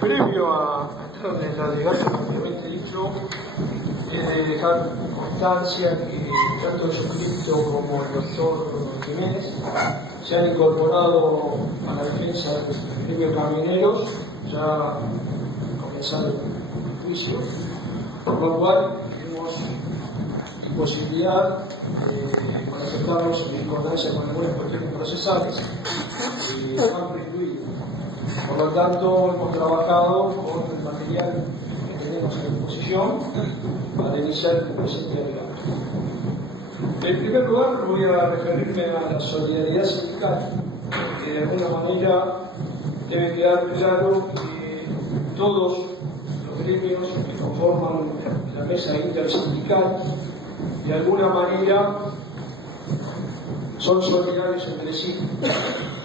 Previo a entrar en la delegación propiamente dicho, he de dejar constancia que tanto el suscripto como el doctor Jiménez se han incorporado a la defensa del gremio Camineros, ya comenzando el juicio, por lo cual tenemos posibilidad de manifestarnos en concordancia con algunas cuestiones procesales y han precluido. Por lo tanto, hemos trabajado con el material que tenemos a disposición para iniciar el presente alegato. En primer lugar, voy a referirme a la solidaridad sindical, que de alguna manera debe quedar claro que todos los gremios que conforman la mesa intersindical de alguna manera son solidarios entre sí.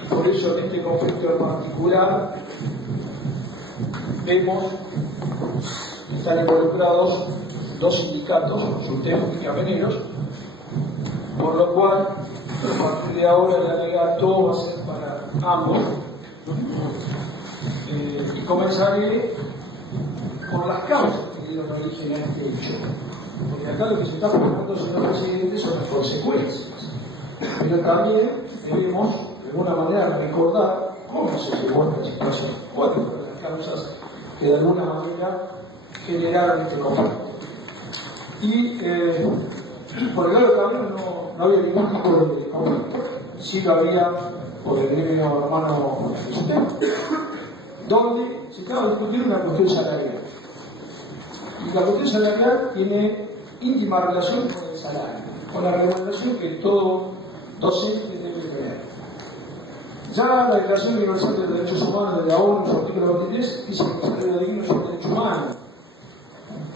Por eso en este conflicto en particular vemos que están involucrados dos sindicatos, Sultemos y Camineros, por lo cual a partir de ahora el alegato va a ser para ambos. Y comenzaré por las causas que dieron origen a este hecho. Porque acá lo que se está preguntando, señor presidente, son las consecuencias. Pero también debemos, de alguna manera, recordar cómo se llegó a esta situación, cuáles fueron las causas que de alguna manera generaron este conflicto. Y por el lado también no había ningún tipo de conflicto. Sí lo había por el gremio hermano Sultemos, donde se estaba discutiendo una cuestión salarial. Y la cuestión salarial tiene íntima relación con el salario, con la remuneración que todo docente debe tener. Ya la Declaración Universal de los Derechos Humanos de la ONU, su artículo 23, dice que el salario digno es un derecho humano.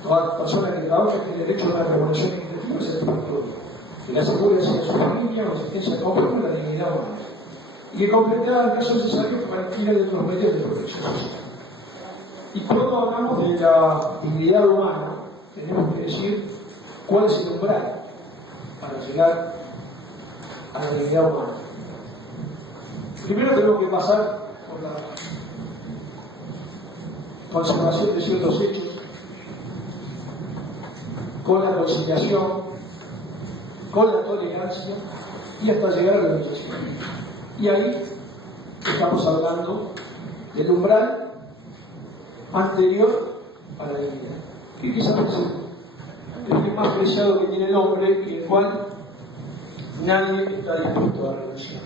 Toda persona que trabaja tiene derecho a una remuneración equitativa y satisfactoria, que le asegure a su familia la asistencia completa y la dignidad humana, y que completará en caso necesario para adquirir de otros medios de protección social. Y cuando hablamos de la dignidad humana, tenemos que decir cuál es el umbral para llegar a la dignidad humana. Primero tenemos que pasar por la conservación de ciertos hechos, con la conciliación, con la tolerancia y hasta llegar a la educación. Y ahí estamos hablando del umbral anterior a la dignidad, que quizás es el más preciado que tiene el hombre y el cual nadie está dispuesto a renunciar.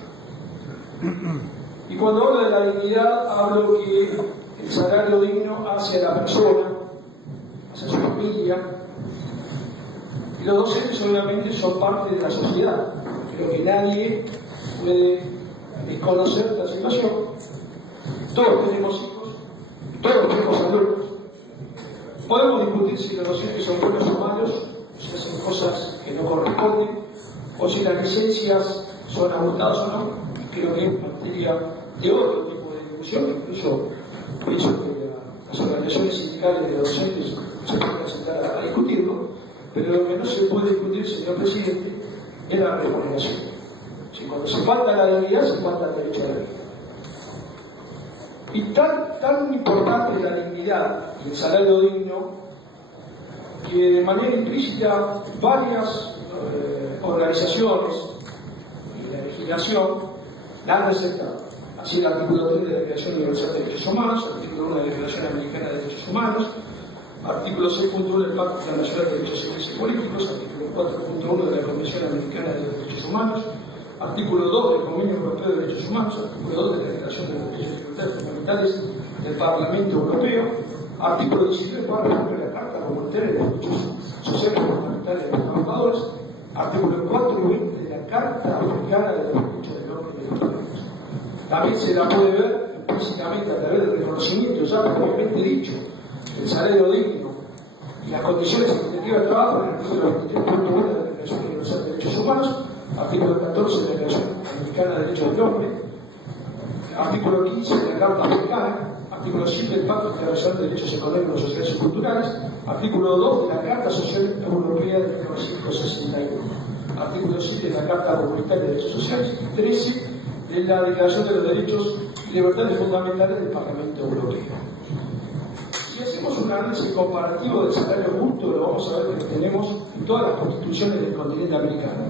Y cuando hablo de la dignidad, hablo que el salario digno hacia la persona, hacia su familia, y los docentes obviamente son parte de la sociedad. Creo que nadie puede desconocer esta situación. Todos tenemos hijos, todos tenemos alumnos. Podemos discutir si los docentes son buenos o malos, si hacen cosas que no corresponden, o si las licencias son ajustadas o no. Creo que es materia de otro tipo de discusión, incluso pienso que las organizaciones sindicales de docentes se pueden sentar a discutirlo, pero lo que no se puede discutir, señor presidente, es la remuneración. Si cuando se falta la dignidad, se falta el derecho a la vida. Y tan importante es la dignidad y el salario digno, que de manera implícita varias organizaciones y la legislación la han aceptado. Así el artículo 3 de la Declaración Universal de Derechos Humanos, artículo 1 de la Declaración Americana de Derechos Humanos, artículo 6.1 del Pacto Internacional de Derechos Civiles y Políticos, artículo 4.1 de la Convención Americana de Derechos Humanos, artículo 2 del Convenio Europeo de Derechos Humanos, artículo 2 de la Declaración de los Derechos y Libertades Fundamentales del Parlamento Europeo, artículo 19 de la Carta Comunitaria de Derechos Sociales y Fundamentales de los Trabajadores, artículo 4 y 20 de la Carta Africana de los Derechos del Hombre y de los Niños. También se la puede ver implícitamente a través del reconocimiento ya previamente dicho del salario digno y las condiciones efectivas de trabajo en el artículo 23.1 de la Declaración Universal de Derechos Humanos, artículo 14 de la Declaración Americana de Derechos del Hombre, artículo 15 de la Carta Africana, artículo 7 del Pacto Internacional de Derechos Económicos, Sociales y Culturales, artículo 2 de la Carta Social Europea de 1961, artículo 7 de la Carta Comunitaria de Derechos Sociales y 13 de la Declaración de los Derechos y Libertades Fundamentales del Parlamento Europeo. análisis comparativo del salario justo lo vamos a ver que tenemos en todas las constituciones del continente americano.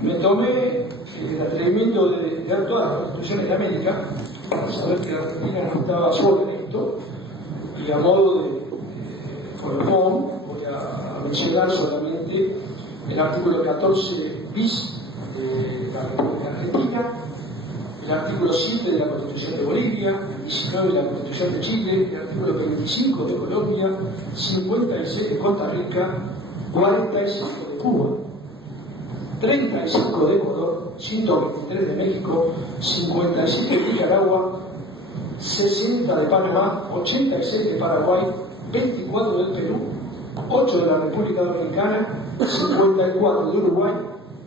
Me tomé el atrevimiento de ver todas las constituciones de América para saber que la Argentina no estaba sola en esto, y a modo de colofón voy a mencionar solamente el artículo 14 bis de la República Argentina, el artículo 7 de la Constitución de Bolivia, el 19 de la Constitución de Chile, el artículo 25 de Colombia, 56 de Costa Rica, 45 de Cuba, 35 de Ecuador, 123 de México, 57 de Nicaragua, 60 de Panamá, 86 de Paraguay, 24 del Perú, 8 de la República Dominicana, 54 de Uruguay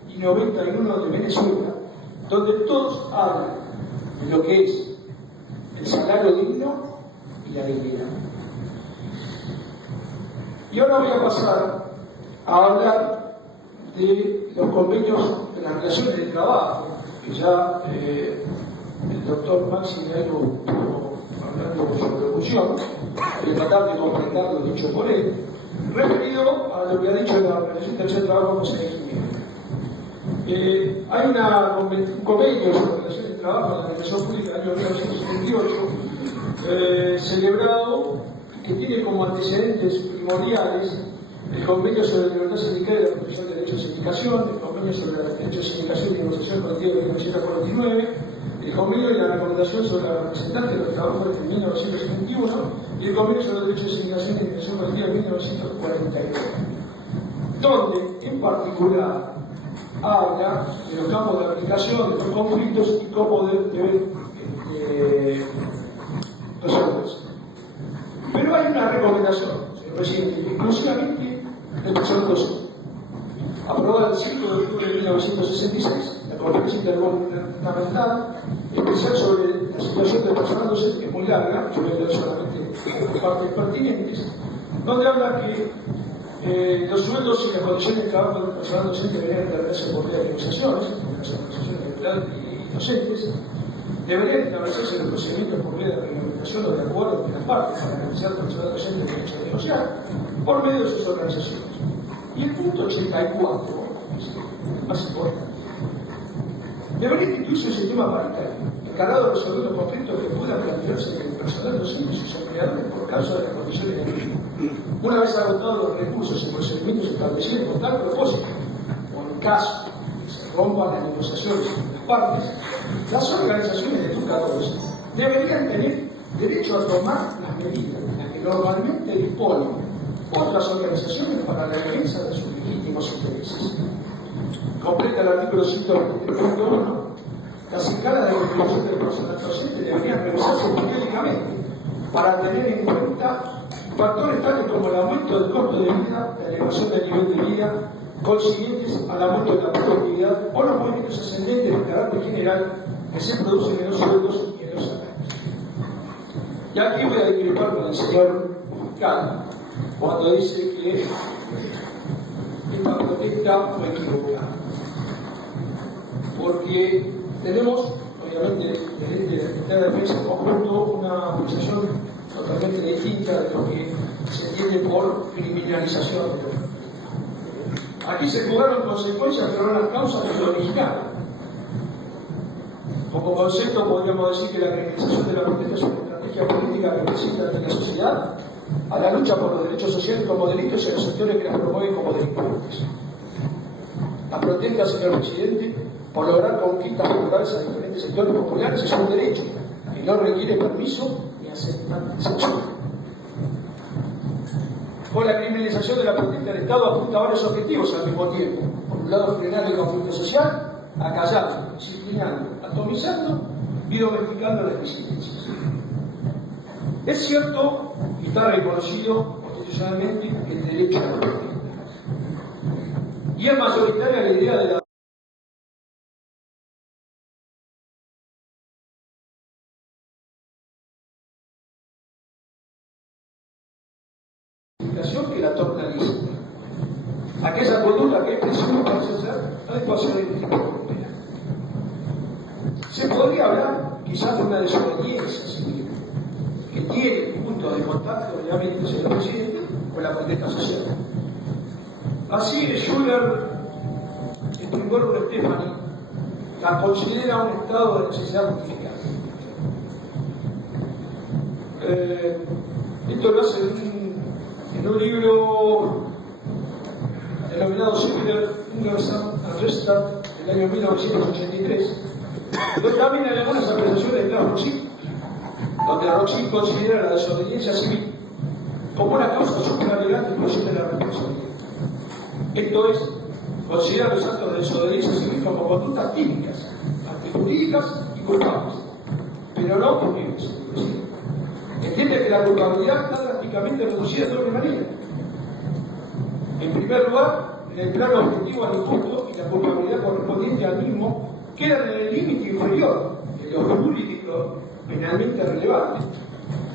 y 91 de Venezuela, donde todos hablan de lo que es el salario digno y la dignidad. Y ahora voy a pasar a hablar de los convenios de las relaciones de trabajo, que ya el doctor Maxi me ha ido hablando con su locución, de tratar de completar lo dicho por él, referido a lo que ha dicho la Organización Internacional del Trabajo José Jiménez. Hay un convenio sobre relaciones de trabajo en la Administración Pública del año 1978, celebrado, que tiene como antecedentes primordiales el convenio sobre la libertad sindical y la protección de derechos de sindicación, el convenio sobre los derechos de sindicación y negociación colectiva de 1949, el convenio y la recomendación sobre la representante de los trabajadores de 1971 y el convenio sobre los derechos de sindicación y negociación colectiva de 1949, donde en particular habla de los campos de aplicación de los conflictos y cómo deben resolverse. Pero hay una recomendación, señor presidente, que exclusivamente del Consejo aprobada el 5 de octubre de 1966, la Conferencia Intergubernamental, especial sobre la situación del personal docente, que es muy larga, yo voy a leer solamente partes pertinentes, donde habla que los sueldos y las condiciones de trabajo del personal docente deberían establecerse por vía de negociaciones, las organizaciones de verdad y docentes, deberían establecerse los procedimientos por vía de reglamentación o de acuerdo de las partes para garantizar al personal docente el derecho a negociar por medio de sus organizaciones. Y el punto 84, más importante, debería instituirse un sistema paritario encargado de resolver los conflictos que puedan plantearse entre el personal docente y sus empleadores por causa de las condiciones de empleo. Una vez agotados los recursos y procedimientos establecidos con tal propósito, o en caso de que se rompan las negociaciones entre las partes, las organizaciones de educadores deberían tener derecho a tomar las medidas en las que normalmente disponen otras organizaciones para la defensa de sus legítimos intereses. Completa el artículo 123.1. Las escalas de retribución del personal docente deberían revisarse periódicamente para tener en cuenta factores tales como el aumento del costo de vida, la elevación del nivel de vida, consiguientes al aumento de la productividad o los movimientos ascendentes de carácter general que se producen en los sueldos y en los salarios. Y aquí voy a discrepar con el señor Carlos cuando dice que esta protesta fue equivocada, porque tenemos, obviamente, desde la defensa en conjunto, una apreciación totalmente distinta de lo que se entiende por criminalización de los. Aquí se jugaron consecuencias, pero no las causas de lo original. Como concepto, podríamos decir que la criminalización de la protesta es una estrategia política que presenta ante la sociedad a la lucha por los derechos sociales como delitos y a los sectores que las promueven como delincuentes. La protesta, señor presidente, por lograr conquistas populares a diferentes sectores populares es un derecho que no requiere permiso ni aceptación. Con la criminalización de la protesta, el Estado apunta a varios objetivos al mismo tiempo. Por un lado, frenar el conflicto social, acallando, disciplinando, atomizando y domesticando las disidencias. Es cierto y está reconocido constitucionalmente el derecho a la protesta. Y es mayoritaria la idea de la que la torna lista. Aquella conducta que es presión para hacer adecuación de tipo de comunidad. Se podría hablar quizás de una desobediencia civil, que tiene un punto de de contacto, obviamente, señor presidente, con la protesta social. Así, Schuller explicó a Stefani, la considera un estado de necesidad justificada. Esto lo hace en un libro denominado Secular Universal and Restart del año 1983, donde también hay algunas apreciaciones de Klaus Rossini, donde Rossini considera la desobediencia civil como una causa suprarelevante y posible de la responsabilidad. Esto es, considera los actos de desobediencia civil como conductas típicas, antijurídicas y culpables, pero no punibles. Entiende que la culpabilidad está drásticamente reducida de doble manera. En primer lugar, en el plano objetivo al impuesto y la culpabilidad correspondiente al mismo quedan en el límite inferior de lo jurídico penalmente relevante,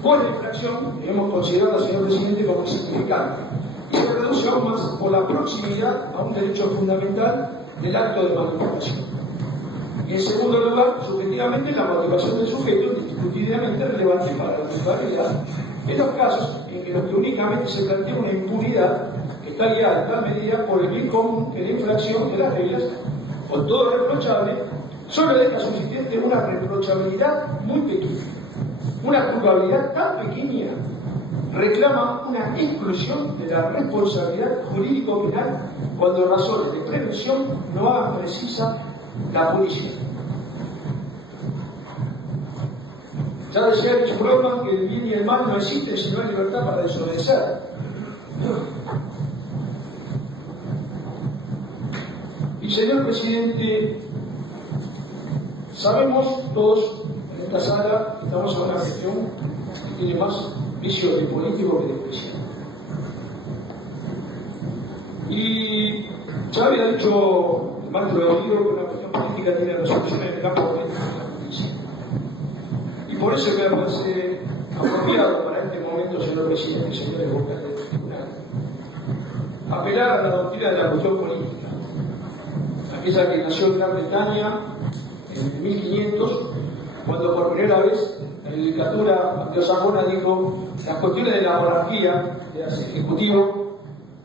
por la infracción que hemos considerado, señor presidente, como insignificante, y se reduce aún más por la proximidad a un derecho fundamental del acto de manipulación. Y en segundo lugar, subjetivamente, la motivación del sujeto es indiscutiblemente relevante para la culpabilidad en los casos en los que únicamente se plantea una impunidad que está guiada en tal medida por el bien común que la infracción de las reglas, con todo reprochable, solo deja subsistente una reprochabilidad muy pequeña. Una culpabilidad tan pequeña reclama una exclusión de la responsabilidad jurídico-penal cuando razones de prevención no hagan precisa la punición. Ya decía Rich Brockman que el bien y el mal no existen si no hay libertad para desobedecer. Y señor presidente, sabemos todos en esta sala que estamos en una gestión que tiene más vicios de político que de expresión. Y ya había dicho el maestro de Rodrigo que una cuestión política tiene resolución en el campo de la justicia. Y por eso me parece apropiado para este momento, señor presidente y señores vocales del tribunal, apelar a la doctrina de la cuestión política, aquella que nació en Gran Bretaña en 1500, cuando por primera vez la judicatura anglosajona dijo: las cuestiones de la monarquía, del ejecutivo,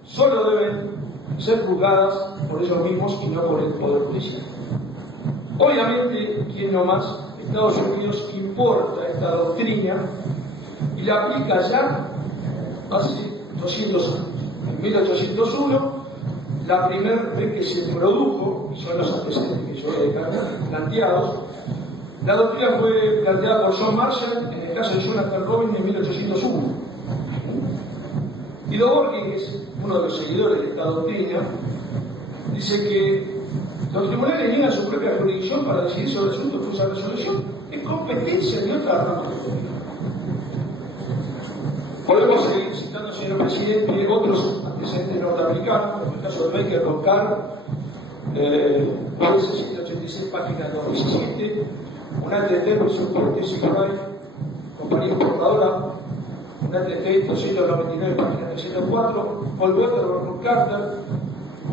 solo deben ser juzgadas por ellos mismos y no por el poder judicial. Obviamente, quien no más, Estados Unidos importa esta doctrina y la aplica ya hace 200 años. En 1801, la primera vez que se produjo, y son los antecedentes que yo voy a dejar planteados, la doctrina fue planteada por John Marshall en el caso de Jonathan Robin en 1801. Y Borges, que es uno de los seguidores de esta doctrina, dice que los tribunales niegan su propia jurisdicción para decidir sobre asuntos cuya resolución es competencia de otra rama. Podemos seguir citando, señor presidente, otros antecedentes norteamericanos, como el caso de Baker con Carr, 186, página 217, un ATT, compañía exportadora, un ATT 299, página 304, Paul Wetter con Carter,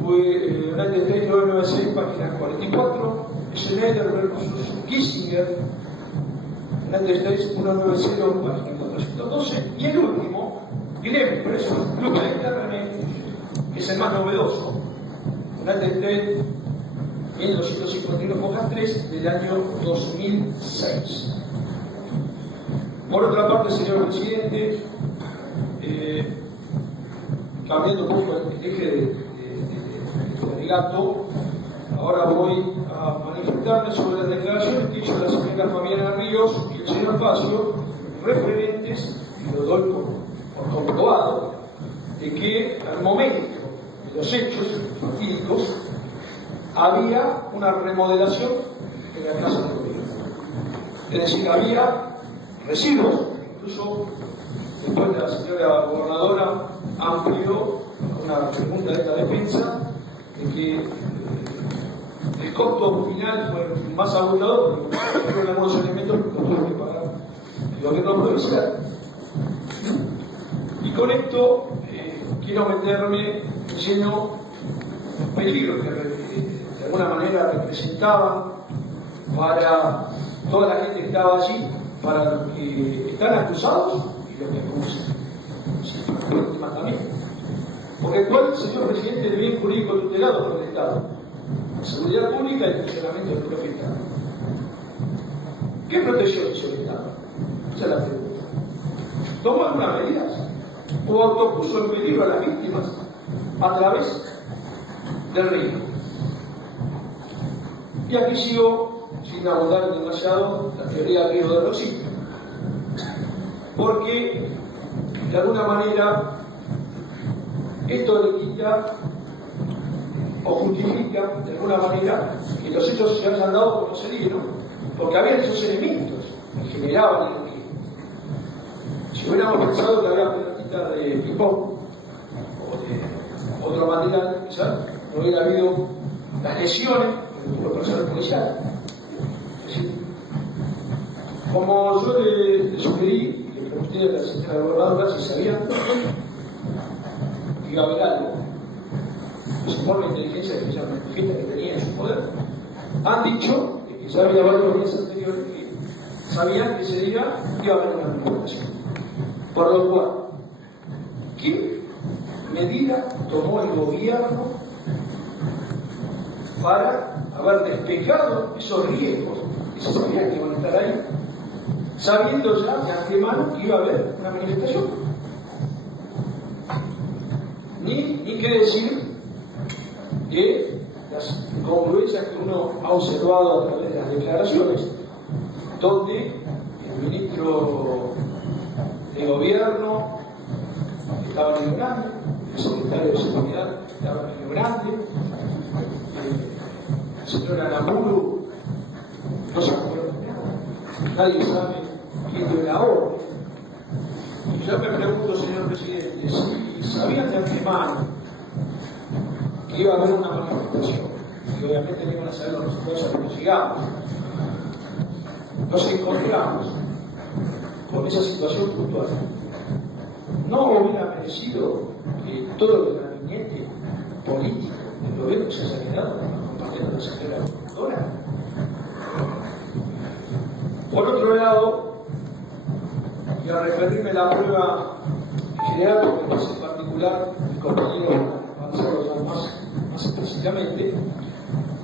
un ATT 996, página 44, Schneider versus Kissinger, un ATT 190, página 412, y el último, Guilherme, por eso Club de Internet, es el más novedoso, un ATT 1251-3 del año 2006. Por otra parte, señor presidente, cambiando un poco el eje del relato, ahora voy a manifestarme sobre las declaraciones que hizo la señora Fabiana Ríos y el señor Facio, referentes, y lo doy por comprobado, de que al momento de los hechos fatídicos había una remodelación en la casa de gobierno. Es decir, había residuos, incluso después la señora gobernadora amplió una pregunta de esta defensa de que el costo final fue más abundador porque fueron algunos elementos que tuvo que pagar el gobierno provincial. Y con esto quiero meterme diciendo los peligros que de alguna manera representaban para toda la gente que estaba allí, para los que están acusados y lo que acusa. El tema también. Porque actual, señor presidente, de bien jurídico tutelado por el Estado, seguridad pública y el funcionamiento del propio Estado. ¿Qué protección hizo el Estado? Esa es la pregunta. ¿Tomó algunas medidas? ¿O autopuso en peligro a las víctimas a través del río? Y aquí sigo, sin abundar demasiado, la teoría del río de Rosita. Porque, de alguna manera, esto le quita o justifica, de alguna manera, que los hechos se hayan dado como se dieron, porque había esos elementos que generaban el río. Si hubiéramos pensado que había pelotita de ping-pong o de otro material, quizás no hubiera habido las lesiones por personal policial. Es decir, como yo le sugerí, le pregunté a la señora gobernadora si sabían que iba a haber algo, los informes de inteligencia especialmente que tenía en su poder, han dicho que ya había varios días anteriores que sabían que ese día iba a haber una manifestación. Por lo cual, ¿qué medida tomó el gobierno para haber despejado esos riesgos que se sabían que iban a estar ahí, sabiendo ya de antemano que iba a haber una manifestación? Ni qué decir de las incongruencias que uno ha observado a través de las declaraciones, donde el ministro de gobierno estaba en Río Grande, el secretario de seguridad estaba en Río Grande, el señor Aramuru no se acuerda de nada, nadie sabe quién dio la orden. Y yo me pregunto, señor presidente, si sabían de antemano que iba a haber una manifestación, y obviamente no iban a saber los resultados a los que llegamos, nos encontramos con esa situación puntual. ¿No hubiera merecido que todo el gabinete político del gobierno se haya quedado compartiendo la señora gobernadora? Por otro lado, y al referirme a la prueba general, porque es en particular mi compañero Marcelo más explícitamente,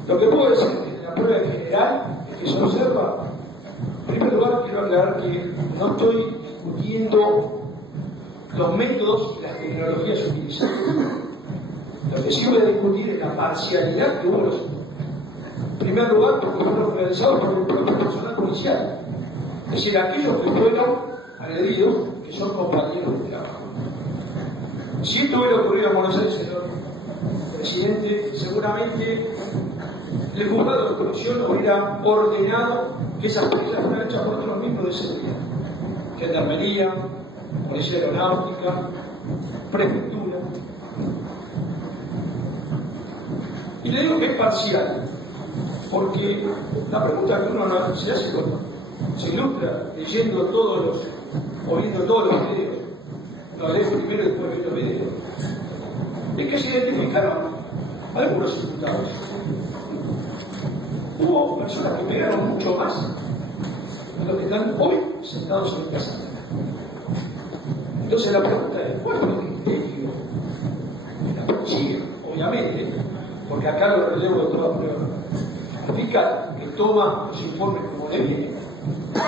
lo que puedo decir que en la prueba general es que se observa. En primer lugar, quiero aclarar que no estoy discutiendo los métodos y las tecnologías utilizadas. Lo que sí voy a discutir es la parcialidad que hubo en los hechos. En primer lugar, porque fueron realizados por el propio personal policial. Es decir, aquellos que fueron agredidos, que son compañeros de trabajo. Si esto hubiera ocurrido en Buenos Aires, señor presidente, seguramente el juzgado de corrupción hubiera ordenado que esas querellas fueran hechas por otros miembros de seguridad. Gendarmería, Policía Aeronáutica, Prefectura. Y le digo que es parcial, porque la pregunta que uno se hace cuando se ilustra leyendo todos los, o viendo todos los videos, lo lees primero y después ver los videos, es que se identificaron algunos imputados. Hubo personas que pegaron mucho más de los que están hoy sentados en esta sala. Entonces la pregunta es, ¿cuál es el criterio de la policía? Obviamente, porque acá lo relevo de toda prueba. Fiscal que toma los informes como le viene,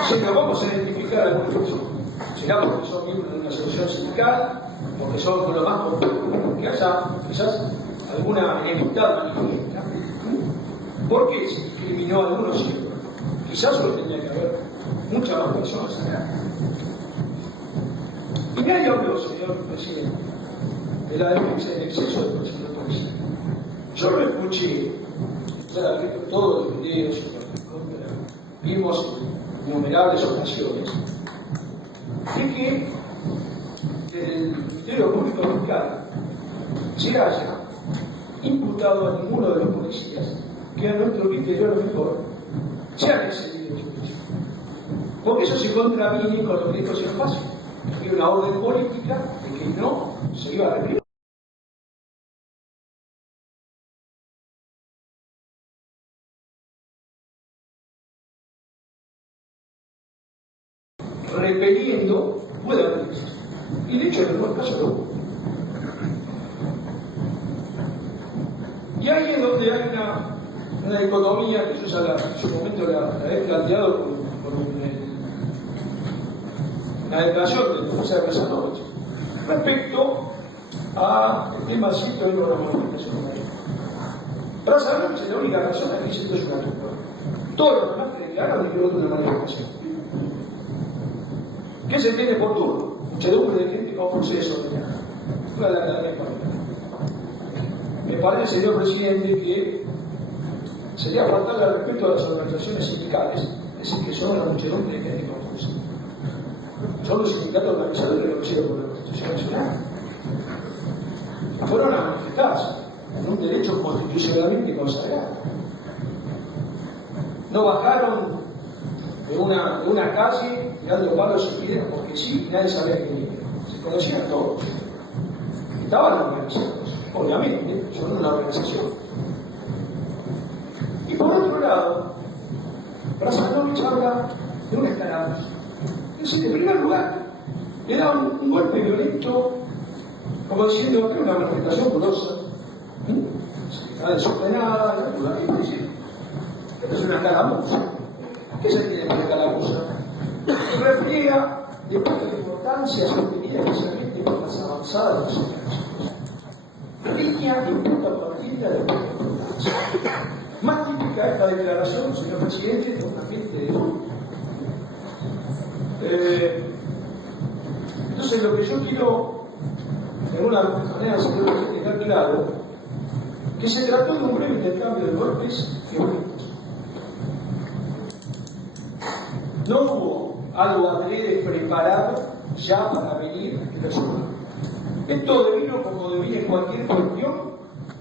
si nos vamos a identificar a algunos personas, será porque son miembros de una asociación sindical, porque son lo más complejo, que haya quizás alguna enemistad manifiesta. ¿Por qué se discriminó a algunos siempre? Quizás solo tenía que haber muchas más personas acá. Y nadie habló, señor presidente, de la defensa del exceso de personal policial. Yo lo escuché, ya visto todos los videos, vimos en innumerables ocasiones, de que el Ministerio Público Fiscal se haya imputado a ninguno de los policías que a nuestro criterio a lo mejor se han excedido en juicio. Porque eso se contraviene con lo que dijo el señor Fácil. Había una orden política de que no se iba a reprimir. Repeliendo, puede haber iglesia. Y de hecho, en algunos casos lo hubo. Y ahí es donde hay una dicotomía que yo ya en su momento la he planteado con una declaración de José Brazanovich respecto al tema del ciclo de la modificación de la ley. Brazanovich es la única persona que dice esto es una tumba. Todos los demás que declaran dijeron de una modificación. ¿Qué se tiene por turno? Muchedumbre de gente con proceso de nada. Toda la Academia Española. Me parece, señor presidente, que sería faltarle al respeto a las organizaciones sindicales, decir que son la muchedumbre de gente con proceso. Son los sindicatos organizadores reconocidos por la Constitución Nacional. Fueron a manifestarse en un derecho constitucionalmente consagrado. No bajaron de una calle tirando palos y piedras porque sí, nadie sabía que venía. Se conocían todos. Estaban organizados, obviamente, son una organización. Y por otro lado, Brazanovich habla de una escaramuza. Es decir, en primer lugar, le da un golpe violento, como diciendo que es una manifestación grosa, está desordenada, ¿qué puede decir? Esto es una escaramuza. ¿Qué se entiende por escaramuza? Refriega de la importancia sostenida especialmente por las avanzadas sociedades. Línea de punta partida de la importancia. Más típica esta declaración, señor presidente, de un agente de fútbol. Entonces, lo que yo quiero, de alguna manera, señor presidente, dejar claro, que se trató de un breve intercambio de golpes violentos. No hubo algo adrede preparado ya para venir y resolver. Esto devino como devine cualquier cuestión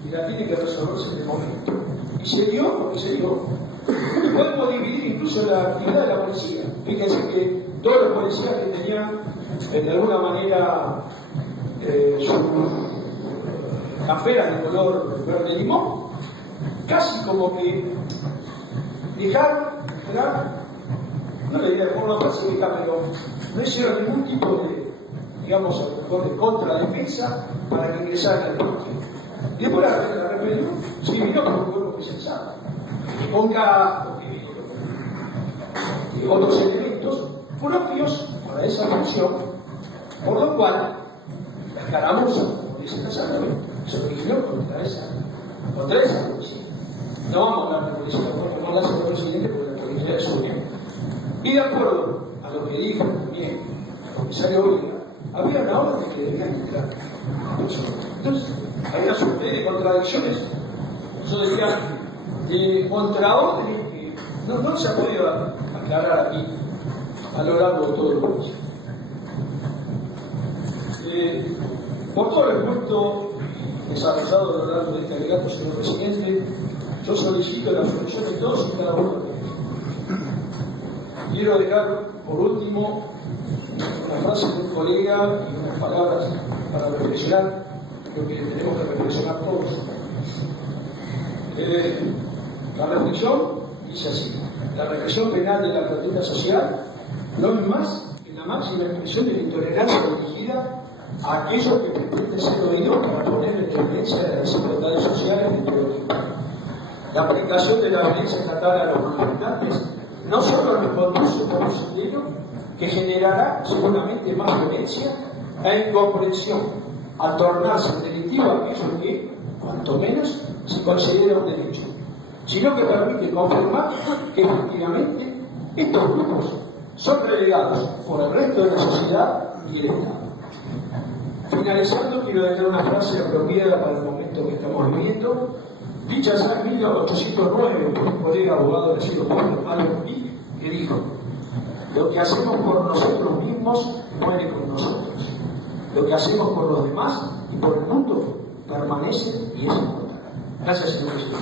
y la tiene que resolverse en el momento. Y se dio porque se dio. Podemos dividir incluso la actividad de la policía. Fíjense que todos los policías que tenían de alguna manera sus camperas de color verde limón, casi como que dejaron, no le diría de forma pacífica, pero no hicieron ningún tipo de, digamos, a lo mejor de contradefensa para que ingresaran al partido. Y después la rebelión se vino con un pueblo que se sabe. Ponga otros elementos propios para esa función, por lo cual la escaramuza, como dice Casano, se originó contra esa policía. No vamos a hablar de policía, no vamos a hablar de presidente porque la policía es suya. Y de acuerdo a lo que dijo también el comisario Olga, había una orden que debían entrar. Entonces, hay una suerte de contradicciones, yo diría, de contraórdenes que no se ha podido aclarar aquí a lo largo de todo el proceso. Por todo el punto desarrollado a lo largo de este alegato, señor presidente, yo solicito la solución de todos y cada uno de ellos. Quiero dejar, por último, una frase de un colega y unas palabras para reflexionar, lo que tenemos que reflexionar todos. La reflexión dice así: la represión penal de la protesta social no es más que la máxima expresión de la intolerancia dirigida a aquellos que pretenden ser oídos para poner en evidencia de las desigualdades sociales de todo el mundo. La aplicación de la violencia estatal a los manifestantes no solo nos conduce por un sendero que generará seguramente más violencia e incomprensión, al tornarse delictivo aquello que, cuanto menos, se considera un derecho, sino que permite confirmar que efectivamente estos grupos son relegados por el resto de la sociedad y el Estado. Finalizando, quiero dejar una frase apropiada para el momento que estamos viviendo, dicha ya en 1809 por un colega abogado del siglo IV, Albert Pike, que dijo: lo que hacemos por nosotros mismos muere con nosotros. Lo que hacemos por los demás y por el mundo permanece y es inmortal. Gracias, señor presidente.